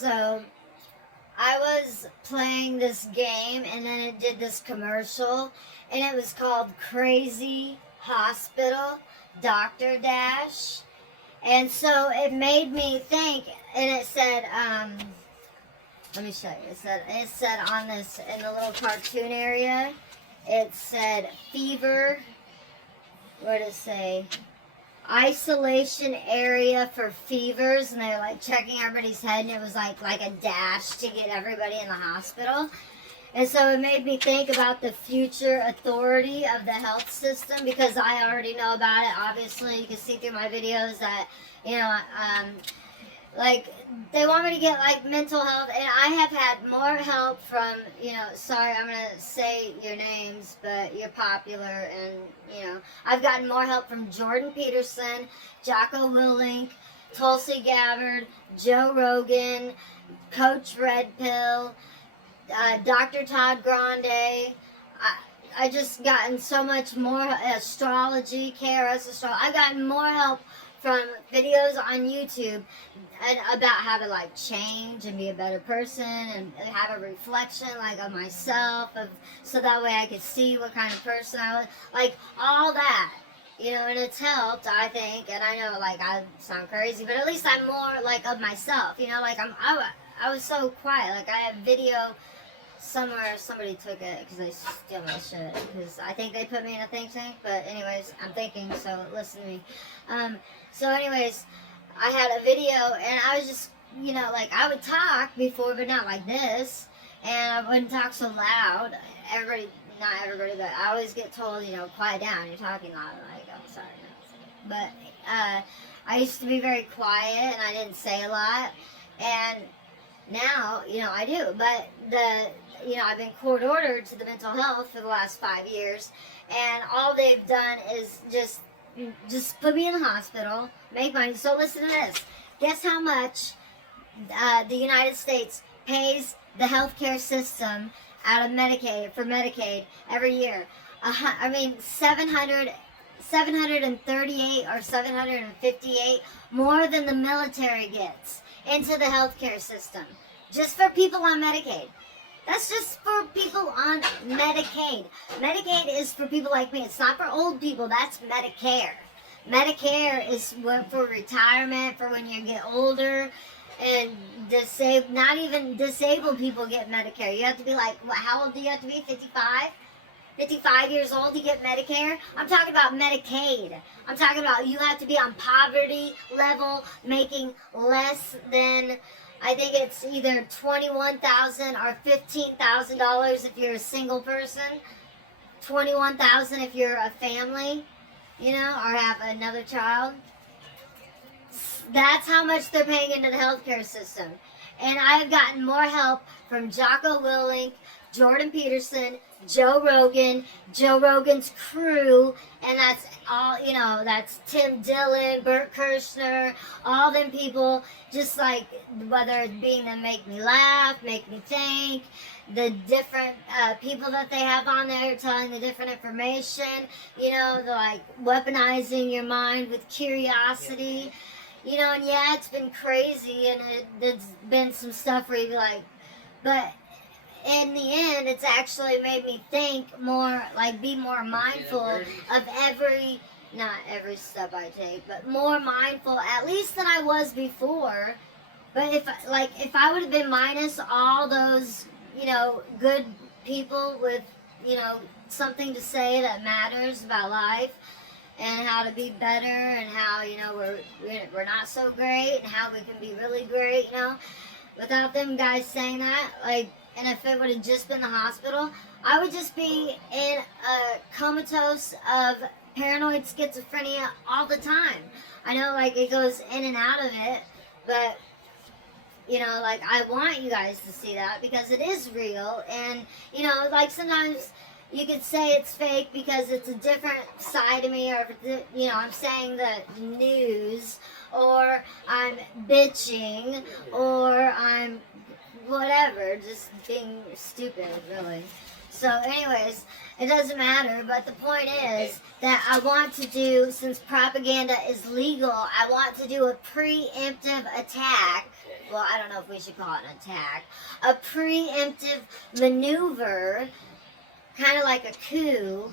So I was playing this game and then it did this commercial and it was called Crazy Hospital Doctor Dash. And so it made me think, and it said, let me show you. It said on this, in the little cartoon area, it said fever, what did it say? Isolation area for fevers, and they were like checking everybody's head, and it was like a dash to get everybody in the hospital. And so it made me think about the future authority of the health system, because I already know about it. Obviously, you can see through my videos that, you know, like, they want me to get, like, mental health, and I have had more help from, you know, sorry, I'm going to say your names, but you're popular, and, you know, I've gotten more help from Jordan Peterson, Jocko Willink, Tulsi Gabbard, Joe Rogan, Coach Red Pill, Dr. Todd Grande. I just gotten so much more astrology, KRS astrology. I've gotten more help from videos on YouTube and about how to like change and be a better person and have a reflection like of myself, so that way I could see what kind of person I was, like all that, you know, and it's helped, I think. And I know like I sound crazy, but at least I'm more like of myself, you know, like I was so quiet. Like I have video somewhere, somebody took it because they steal my shit, because I think they put me in a think tank. But anyways, I'm thinking, so listen to me. So anyways, I had a video and I was just, you know, like I would talk before, but not like this, and I wouldn't talk so loud. Everybody, not everybody, but I always get told, you know, quiet down, you're talking loud. Like, I'm sorry, no. But I used to be very quiet and I didn't say a lot, and now, you know, I do. But you know, I've been court ordered to the mental health for the last 5 years, and all they've done is just put me in the hospital, make money. So listen to this. Guess how much the United States pays the healthcare system out of Medicaid, for Medicaid, every year? I mean, 738 or 758 more than the military gets into the healthcare system, just for people on Medicaid. That's just for people on Medicaid. Medicaid is for people like me. It's not for old people. That's Medicare. Medicare is for retirement, for when you get older, and not even disabled people get Medicare. You have to be like, how old do you have to be? 55? 55 years old to get Medicare? I'm talking about Medicaid. I'm talking about you have to be on poverty level, making less than, I think it's either $21,000 or $15,000 if you're a single person, $21,000 if you're a family, you know, or have another child. That's how much they're paying into the healthcare system. And I've gotten more help from Jocko Willink, Jordan Peterson, Joe Rogan, Joe Rogan's crew, and that's all, you know, that's Tim Dillon, Bert Kirshner, all them people, just like, whether it's being them make me laugh, make me think, the different people that they have on there telling the different information, you know, the like weaponizing your mind with curiosity, you know. And yeah, it's been crazy, and there's been some stuff where you like, but in the end, it's actually made me think more, like be more mindful of not every step I take, but more mindful, at least than I was before. But if I would have been minus all those, you know, good people with, you know, something to say that matters about life and how to be better, and how, you know, we're not so great, and how we can be really great, you know, without them guys saying that, like. And if it would have just been the hospital, I would just be in a comatose of paranoid schizophrenia all the time. I know, like, it goes in and out of it, but, you know, like, I want you guys to see that because it is real. And, you know, like, sometimes you could say it's fake because it's a different side of me, or, you know, I'm saying the news, or I'm bitching, or I'm whatever, just being stupid, really. So anyways, it doesn't matter, but the point is that I want to do, since propaganda is legal, I want to do a preemptive attack well, I don't know if we should call it an attack, a preemptive maneuver, kind of like a coup,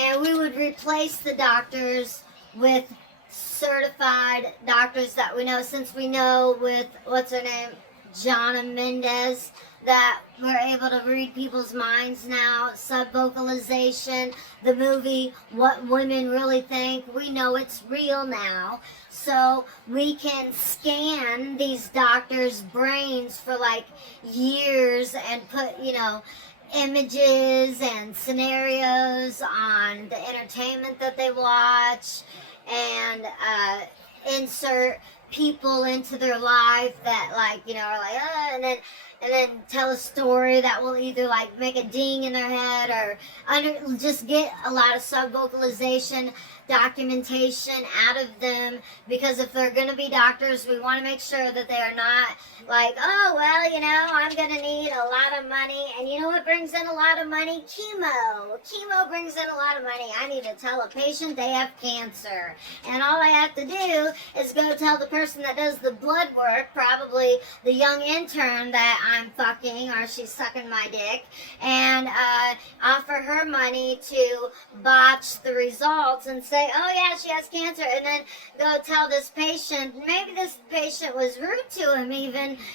and we would replace the doctors with certified doctors that we know, since we know with, what's her name, Jana Mendez, that we're able to read people's minds now, sub-vocalization, the movie What Women Really Think, we know it's real now. So we can scan these doctors' brains for like years and put, you know, images and scenarios on the entertainment that they watch, and insert people into their life that, like, you know, are like, and then tell a story that will either like make a ding in their head or just get a lot of sub-vocalization documentation out of them, because if they're going to be doctors, we want to make sure that they are not like, oh, well, you know, I'm going to need a lot of money, and you know what brings in a lot of money? Chemo brings in a lot of money. I need to tell a patient they have cancer, and all I have to do is go tell the person that does the blood work, probably the young intern that I'm fucking, or she's sucking my dick, and offer her money to botch the results and say, oh yeah, she has cancer, and then go tell this patient, maybe this patient was rude to him,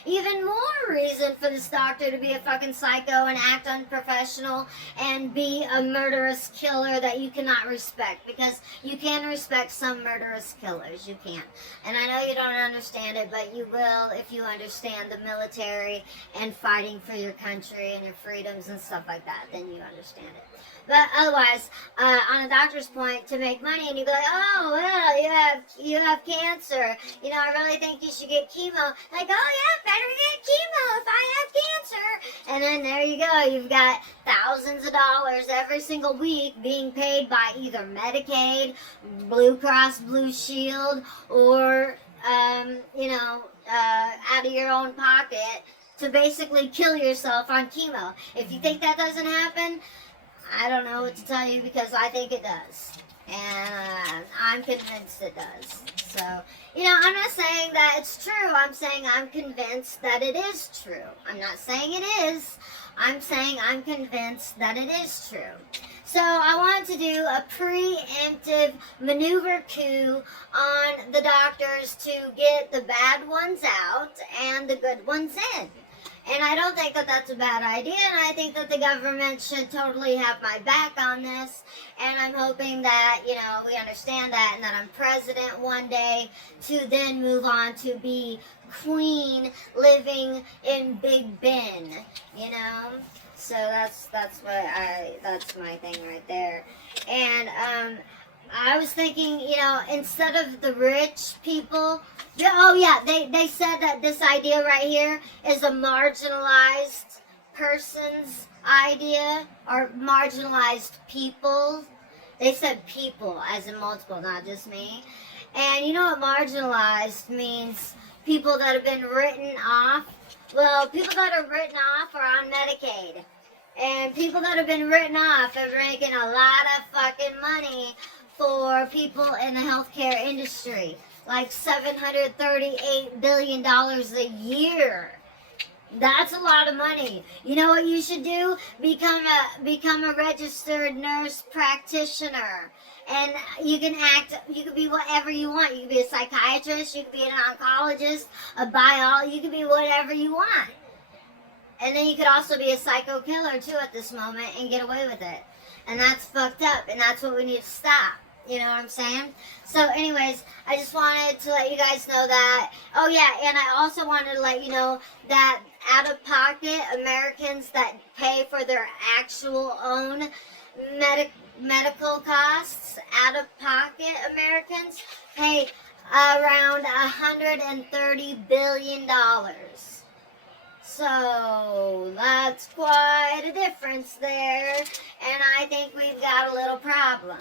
even more reason for this doctor to be a fucking psycho and act unprofessional and be a murderous killer that you cannot respect, because you can respect some murderous killers, you can. And I know you don't understand it, but you will if you understand the military and fighting for your country and your freedoms and stuff like that, then you understand it. But otherwise, on a doctor's point, to make money, and you be like, oh, well, you have cancer. You know, I really think you should get chemo. Like, oh, yeah, better get chemo if I have cancer. And then there you go. You've got thousands of dollars every single week being paid by either Medicaid, Blue Cross Blue Shield, or, you know, out of your own pocket to basically kill yourself on chemo. If you think that doesn't happen, I don't know what to tell you, because I think it does. And I'm convinced it does. So, you know, I'm not saying that it's true. I'm saying I'm convinced that it is true. I'm not saying it is. I'm saying I'm convinced that it is true. So I wanted to do a preemptive maneuver coup on the doctors to get the bad ones out and the good ones in. And I don't think that that's a bad idea, and I think that the government should totally have my back on this, and I'm hoping that, you know, we understand that, and that I'm president one day to then move on to be queen living in Big Ben, you know? So that's my thing right there. And I was thinking, you know, instead of the rich people, oh yeah, they said that this idea right here is a marginalized person's idea, or marginalized people. They said people as in multiple, not just me. And you know what marginalized means? People that have been written off. Well, people that are written off are on Medicaid. And people that have been written off are making a lot of fucking money for people in the healthcare industry, like $738 billion a year. That's a lot of money. You know what you should do? Become a registered nurse practitioner. And you can be whatever you want. You can be a psychiatrist, you can be an oncologist, a biologist, you can be whatever you want. And then you could also be a psycho killer too at this moment and get away with it. And that's fucked up, and that's what we need to stop. You know what I'm saying? So anyways, I just wanted to let you guys know that. Oh yeah, and I also wanted to let you know that out-of-pocket Americans that pay for their actual own medical costs, out-of-pocket Americans pay around $130 billion. So that's quite a difference there, and I think we've got a little problem.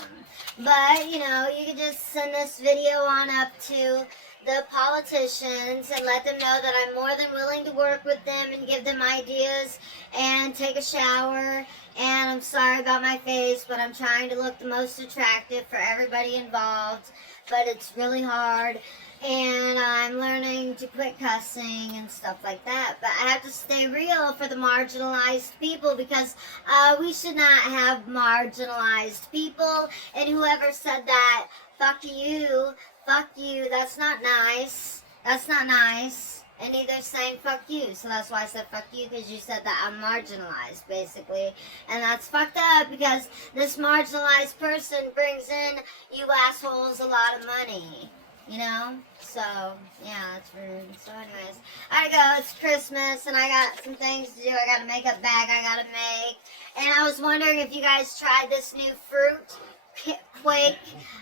But, you know, you can just send this video on up to the politicians and let them know that I'm more than willing to work with them and give them ideas and take a shower And I'm sorry about my face, but I'm trying to look the most attractive for everybody involved. But it's really hard. And I'm learning to quit cussing and stuff like that. But I have to stay real for the marginalized people, because we should not have marginalized people. And whoever said that, fuck you, that's not nice. That's not nice. And neither saying fuck you. So that's why I said fuck you, because you said that I'm marginalized, basically. And that's fucked up, because this marginalized person brings in you assholes a lot of money. You know? So, yeah, it's rude. So anyways, I go, it's Christmas, and I got some things to do. I got a makeup bag I gotta make. And I was wondering if you guys tried this new fruit Quake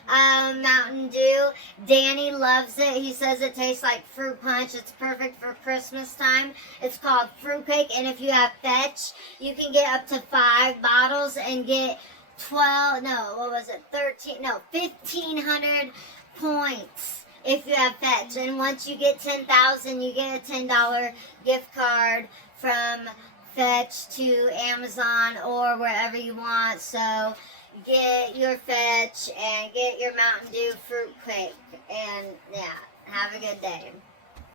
Mountain Dew. Danny loves it. He says it tastes like fruit punch. It's perfect for Christmas time. It's called Fruitcake, and if you have Fetch, you can get up to 5 bottles and get 1,500 points if you have Fetch. And once you get 10,000, you get a $10 gift card from Fetch to Amazon or wherever you want. So get your Fetch and get your Mountain Dew Fruit Quake. And yeah, have a good day.